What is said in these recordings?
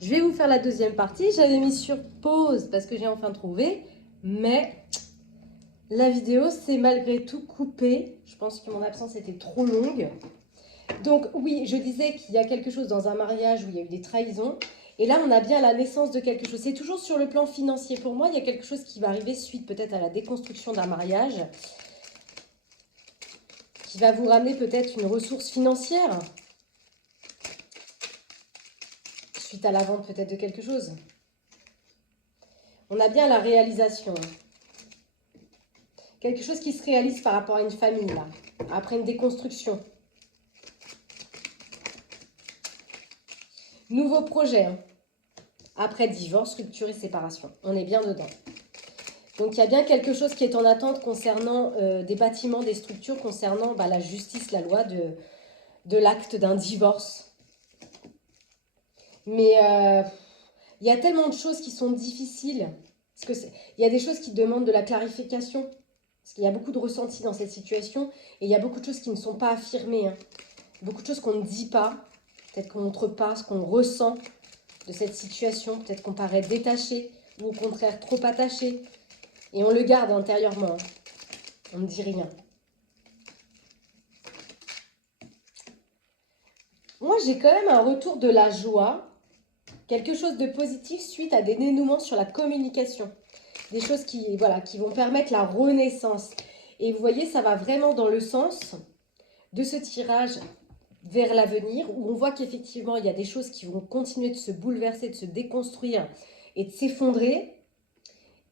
Je vais vous faire la deuxième partie. J'avais mis sur pause parce que j'ai enfin trouvé. Mais la vidéo s'est malgré tout coupée. Je pense que mon absence était trop longue. Donc oui, je disais qu'il y a quelque chose dans un mariage où il y a eu des trahisons. Et là, on a bien la naissance de quelque chose. C'est toujours sur le plan financier. Pour moi, il y a quelque chose qui va arriver suite peut-être à la déconstruction d'un mariage, qui va vous ramener peut-être une ressource financière, suite à la vente peut-être de quelque chose. On a bien la réalisation. Quelque chose qui se réalise par rapport à une famille, là, après une déconstruction. Nouveau projet, hein. Après divorce, rupture et séparation. On est bien dedans. Donc, il y a bien quelque chose qui est en attente concernant des bâtiments, des structures, concernant la justice, la loi de l'acte d'un divorce. Mais il y a tellement de choses qui sont difficiles. Parce que il y a des choses qui demandent de la clarification. Parce qu'il y a beaucoup de ressentis dans cette situation. Et il y a beaucoup de choses qui ne sont pas affirmées, hein. Beaucoup de choses qu'on ne dit pas. Peut-être qu'on ne montre pas ce qu'on ressent de cette situation. Peut-être qu'on paraît détaché ou au contraire trop attaché. Et on le garde intérieurement, hein. On ne dit rien. Moi, j'ai quand même un retour de la joie. Quelque chose de positif suite à des dénouements sur la communication. Des choses qui vont permettre la renaissance. Et vous voyez, ça va vraiment dans le sens de ce tirage vers l'avenir, où on voit qu'effectivement, il y a des choses qui vont continuer de se bouleverser, de se déconstruire et de s'effondrer.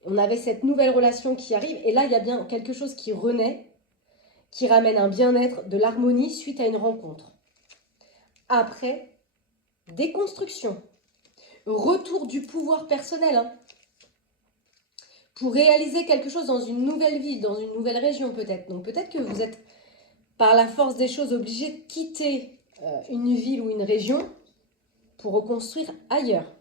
On avait cette nouvelle relation qui arrive, et là, il y a bien quelque chose qui renaît, qui ramène un bien-être, de l'harmonie suite à une rencontre. Après, déconstruction, retour du pouvoir personnel, hein, pour réaliser quelque chose dans une nouvelle ville, dans une nouvelle région peut-être. Donc peut-être que vous êtes, par la force des choses, obligé de quitter une ville ou une région pour reconstruire ailleurs.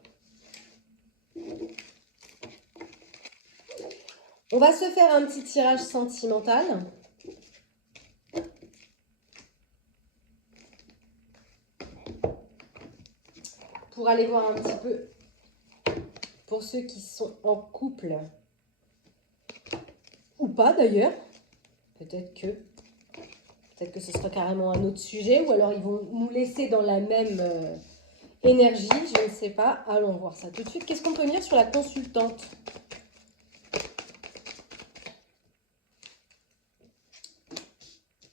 On va se faire un petit tirage sentimental. Pour aller voir un petit peu, pour ceux qui sont en couple, ou pas d'ailleurs, peut-être que ce sera carrément un autre sujet, ou alors ils vont nous laisser dans la même énergie, je ne sais pas. Allons voir ça tout de suite. Qu'est-ce qu'on peut dire sur la consultante ?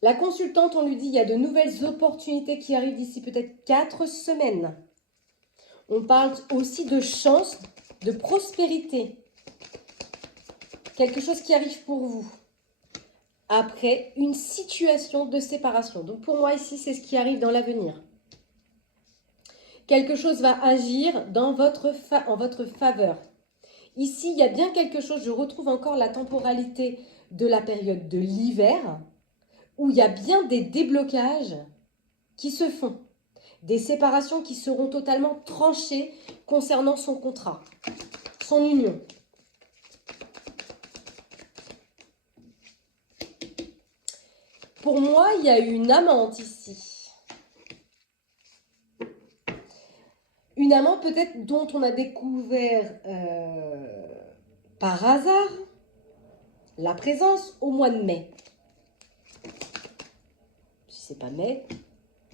La consultante, on lui dit, il y a de nouvelles opportunités qui arrivent d'ici peut-être 4 semaines. On parle aussi de chance, de prospérité. Quelque chose qui arrive pour vous. Après une situation de séparation. Donc pour moi ici, c'est ce qui arrive dans l'avenir. Quelque chose va agir en votre faveur. Ici, il y a bien quelque chose, je retrouve encore la temporalité de la période de l'hiver, où il y a bien des déblocages qui se font. Des séparations qui seront totalement tranchées concernant son contrat, son union. Pour moi, il y a une amante ici. Une amante peut-être dont on a découvert par hasard la présence au mois de mai. Si c'est pas mai,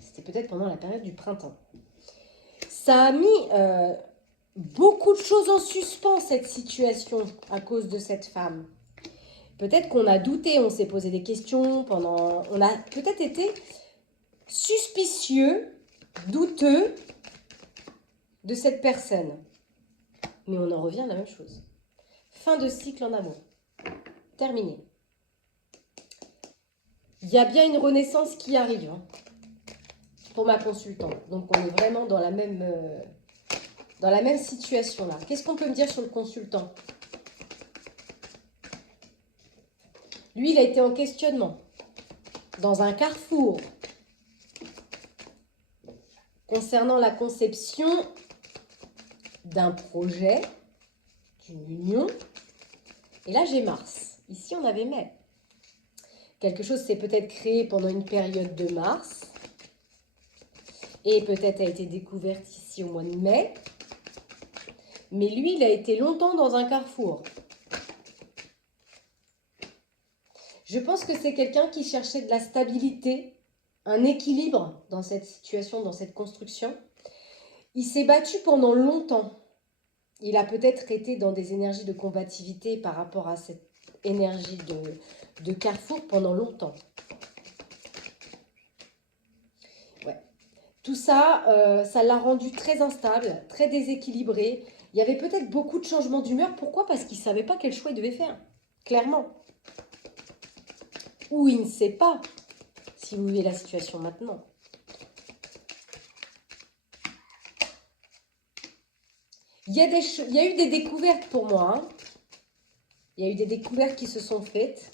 c'était peut-être pendant la période du printemps. Ça a mis beaucoup de choses en suspens, cette situation, à cause de cette femme. Peut-être qu'on a douté, on s'est posé des questions, on a peut-être été suspicieux, douteux de cette personne. Mais on en revient à la même chose. Fin de cycle en amour. Terminé. Il y a bien une renaissance qui arrive, hein, pour ma consultante. Donc on est vraiment dans la même situation là. Qu'est-ce qu'on peut me dire sur le consultant ? Lui, il a été en questionnement, dans un carrefour, concernant la conception d'un projet, d'une union. Et là, j'ai Mars. Ici, on avait mai. Quelque chose s'est peut-être créé pendant une période de mars et peut-être a été découverte ici au mois de mai. Mais lui, il a été longtemps dans un carrefour. Je pense que c'est quelqu'un qui cherchait de la stabilité, un équilibre dans cette situation, dans cette construction. Il s'est battu pendant longtemps. Il a peut-être été dans des énergies de combativité par rapport à cette énergie de carrefour pendant longtemps. Ouais. Tout ça, ça l'a rendu très instable, très déséquilibré. Il y avait peut-être beaucoup de changements d'humeur. Pourquoi? Parce qu'il ne savait pas quel choix il devait faire, clairement. Ou il ne sait pas, si vous vivez la situation maintenant. Il y a eu des découvertes pour moi. Hein. Il y a eu des découvertes qui se sont faites.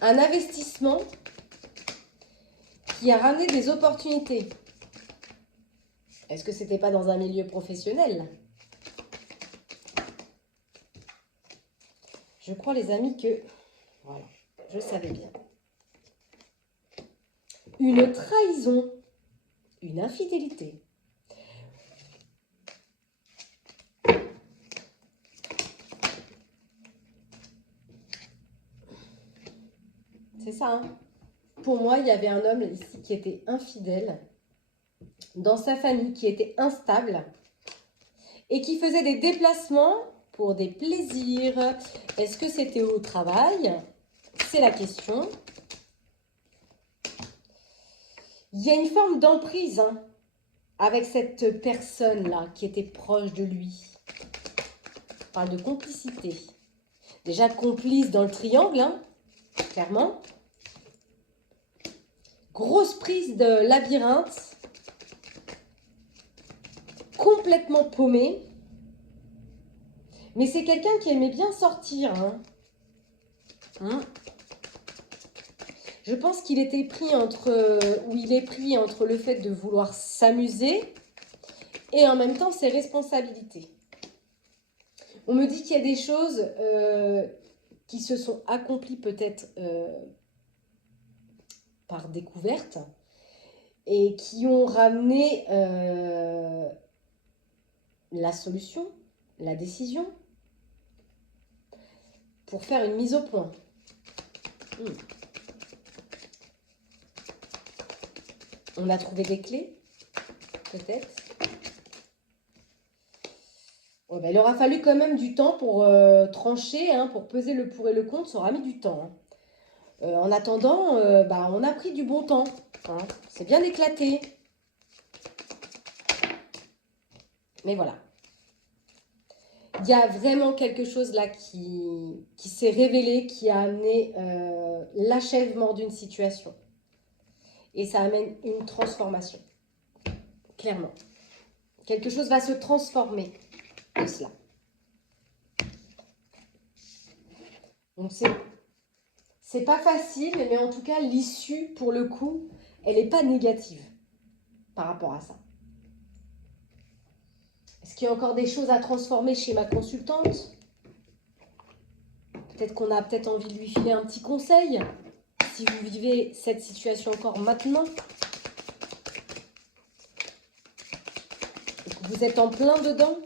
Un investissement qui a ramené des opportunités. Est-ce que c'était pas dans un milieu professionnel? Je crois, les amis, que... Voilà, je savais bien. Une trahison, une infidélité. C'est ça, hein. Pour moi, il y avait un homme ici qui était infidèle, dans sa famille, qui était instable, et qui faisait des déplacements pour des plaisirs. Est-ce que c'était au travail? C'est la question. Il y a une forme d'emprise hein, avec cette personne-là qui était proche de lui. On parle de complicité. Déjà complice dans le triangle, hein, clairement. Grosse prise de labyrinthe. Complètement paumé. Mais c'est quelqu'un qui aimait bien sortir. Je pense qu'il était pris ou il est pris entre le fait de vouloir s'amuser et en même temps ses responsabilités. On me dit qu'il y a des choses qui se sont accomplies peut-être par découverte et qui ont ramené la solution, la décision pour faire une mise au point. On a trouvé des clés, peut-être. Ouais, ben, il aura fallu quand même du temps pour trancher, hein, pour peser le pour et le contre. Ça aura mis du temps. Hein. En attendant, on a pris du bon temps. Hein. C'est bien éclaté. Mais voilà. Il y a vraiment quelque chose là qui s'est révélé, qui a amené l'achèvement d'une situation. Et ça amène une transformation. Clairement. Quelque chose va se transformer de cela. Donc c'est pas facile, mais en tout cas, l'issue, pour le coup, elle n'est pas négative par rapport à ça. Est-ce qu'il y a encore des choses à transformer chez ma consultante? Peut-être qu'on a peut-être envie de lui filer un petit conseil. Si vous vivez cette situation encore maintenant, et que vous êtes en plein dedans,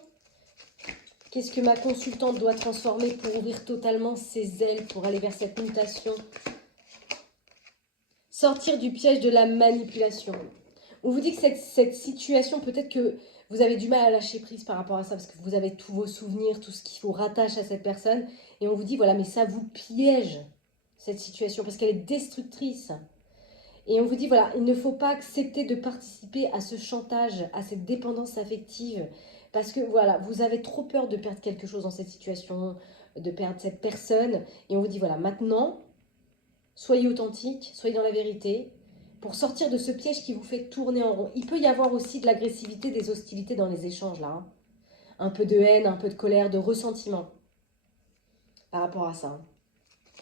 qu'est-ce que ma consultante doit transformer pour ouvrir totalement ses ailes, pour aller vers cette mutation? Sortir du piège de la manipulation. On vous dit que cette situation, peut-être que vous avez du mal à lâcher prise par rapport à ça, parce que vous avez tous vos souvenirs, tout ce qui vous rattache à cette personne, et on vous dit, voilà, mais ça vous piège, cette situation, parce qu'elle est destructrice. Et on vous dit, voilà, il ne faut pas accepter de participer à ce chantage, à cette dépendance affective, parce que, voilà, vous avez trop peur de perdre quelque chose dans cette situation, de perdre cette personne, et on vous dit, voilà, maintenant, soyez authentique, soyez dans la vérité, pour sortir de ce piège qui vous fait tourner en rond. Il peut y avoir aussi de l'agressivité, des hostilités dans les échanges, là. Hein. Un peu de haine, un peu de colère, de ressentiment par rapport à ça. Hein.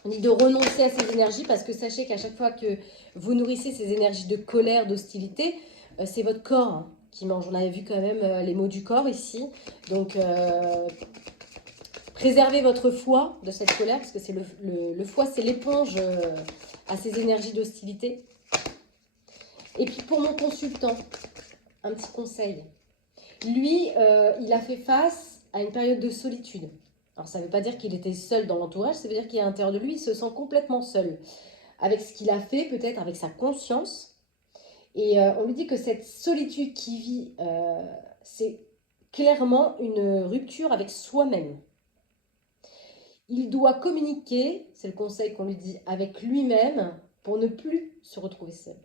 On dit de renoncer à ces énergies parce que sachez qu'à chaque fois que vous nourrissez ces énergies de colère, d'hostilité, c'est votre corps hein, qui mange. On avait vu quand même les mots du corps ici. Donc, préservez votre foie de cette colère parce que c'est le foie, c'est l'éponge à ces énergies d'hostilité. Et puis pour mon consultant, un petit conseil. Lui, il a fait face à une période de solitude. Alors, ça ne veut pas dire qu'il était seul dans l'entourage, ça veut dire qu'à l'intérieur de lui, il se sent complètement seul. Avec ce qu'il a fait, peut-être avec sa conscience. Et on lui dit que cette solitude qu'il vit, c'est clairement une rupture avec soi-même. Il doit communiquer, c'est le conseil qu'on lui dit, avec lui-même pour ne plus se retrouver seul.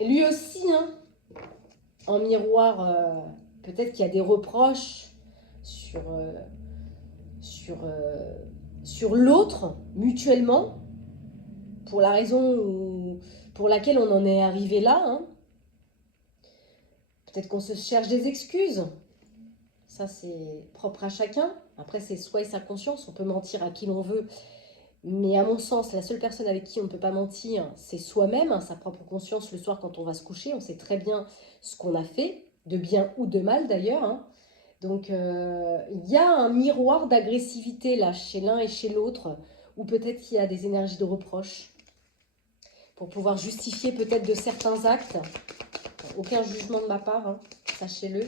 Lui aussi, hein, en miroir, peut-être qu'il y a des reproches sur l'autre, mutuellement, pour la raison pour laquelle on en est arrivé là. Hein. Peut-être qu'on se cherche des excuses. Ça, c'est propre à chacun. Après, c'est soi et sa conscience. On peut mentir à qui l'on veut. Mais à mon sens, la seule personne avec qui on ne peut pas mentir, c'est soi-même, hein, sa propre conscience le soir quand on va se coucher. On sait très bien ce qu'on a fait, de bien ou de mal d'ailleurs. Hein. Donc, il y a un miroir d'agressivité là, chez l'un et chez l'autre, ou peut-être qu'il y a des énergies de reproche pour pouvoir justifier peut-être de certains actes. Aucun jugement de ma part, hein, sachez-le.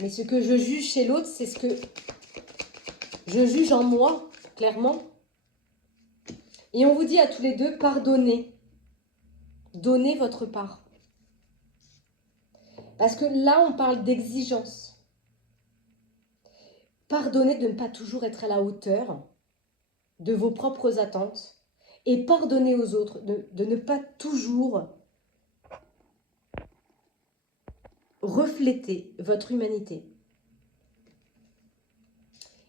Mais ce que je juge chez l'autre, c'est ce que je juge en moi, clairement. Et on vous dit à tous les deux, pardonnez. Donnez votre part. Parce que là, on parle d'exigence. Pardonnez de ne pas toujours être à la hauteur de vos propres attentes. Et pardonnez aux autres de ne pas toujours refléter votre humanité.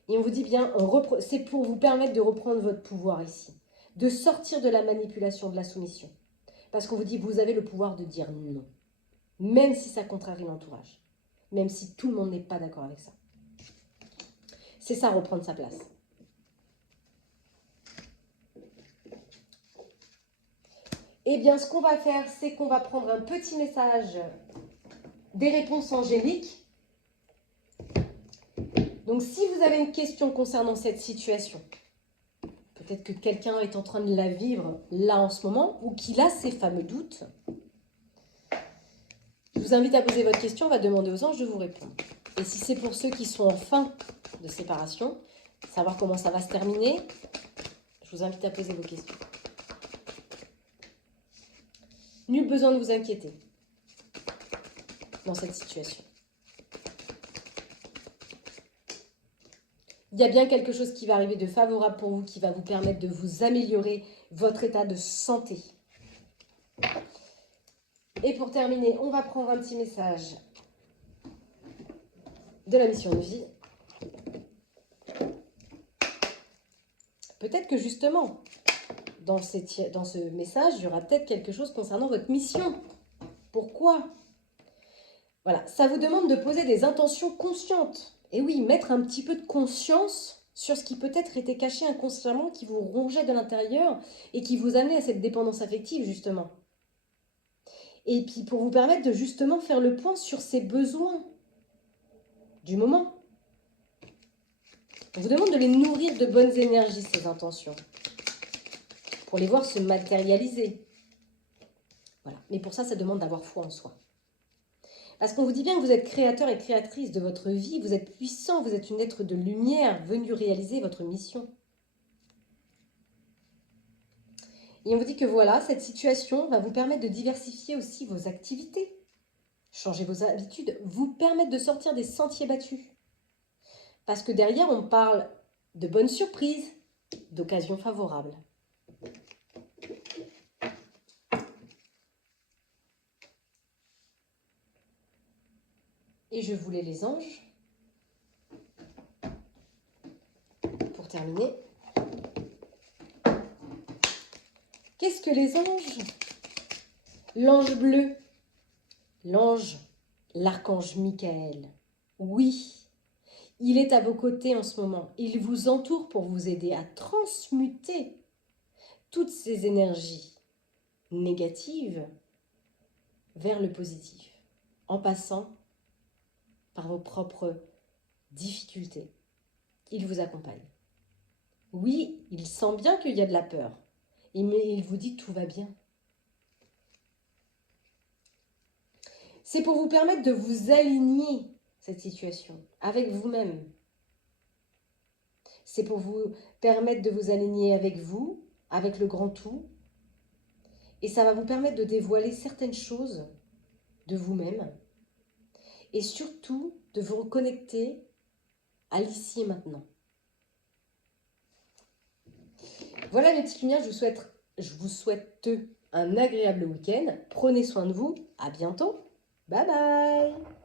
Et on vous dit bien, c'est pour vous permettre de reprendre votre pouvoir ici. De sortir de la manipulation, de la soumission. Parce qu'on vous dit, vous avez le pouvoir de dire non. Même si ça contrarie l'entourage. Même si tout le monde n'est pas d'accord avec ça. C'est ça, reprendre sa place. Eh bien, ce qu'on va faire, c'est qu'on va prendre un petit message des réponses angéliques. Donc, si vous avez une question concernant cette situation, peut-être que quelqu'un est en train de la vivre là en ce moment, ou qu'il a ces fameux doutes, je vous invite à poser votre question, on va demander aux anges de vous répondre. Et si c'est pour ceux qui sont en fin de séparation, savoir comment ça va se terminer, je vous invite à poser vos questions. Nul besoin de vous inquiéter dans cette situation. Il y a bien quelque chose qui va arriver de favorable pour vous, qui va vous permettre de vous améliorer votre état de santé. Et pour terminer, on va prendre un petit message de la mission de vie. Peut-être que justement, dans ce message, il y aura peut-être quelque chose concernant votre mission. Pourquoi ? Voilà, ça vous demande de poser des intentions conscientes. Et oui, mettre un petit peu de conscience sur ce qui peut-être était caché inconsciemment, qui vous rongeait de l'intérieur et qui vous amenait à cette dépendance affective, justement. Et puis pour vous permettre de justement faire le point sur ces besoins du moment. On vous demande de les nourrir de bonnes énergies, ces intentions, pour les voir se matérialiser. Voilà. Mais pour ça, ça demande d'avoir foi en soi. Parce qu'on vous dit bien que vous êtes créateur et créatrice de votre vie, vous êtes puissant, vous êtes une être de lumière venu réaliser votre mission. Et on vous dit que voilà, cette situation va vous permettre de diversifier aussi vos activités, changer vos habitudes, vous permettre de sortir des sentiers battus. Parce que derrière, on parle de bonnes surprises, d'occasions favorables. Et je voulais les anges, pour terminer. Qu'est-ce que les anges? L'ange bleu, l'archange Michael. Oui, il est à vos côtés en ce moment. Il vous entoure pour vous aider à transmuter toutes ces énergies négatives vers le positif, en passant par vos propres difficultés. Il vous accompagne. Oui, il sent bien qu'il y a de la peur. Mais il vous dit tout va bien. C'est pour vous permettre de vous aligner cette situation avec vous-même. C'est pour vous permettre de vous aligner avec vous, avec le grand tout. Et ça va vous permettre de dévoiler certaines choses de vous-même. Et surtout, de vous reconnecter à l'ici et maintenant. Voilà mes petites lumières, je vous souhaite un agréable week-end. Prenez soin de vous. À bientôt. Bye bye.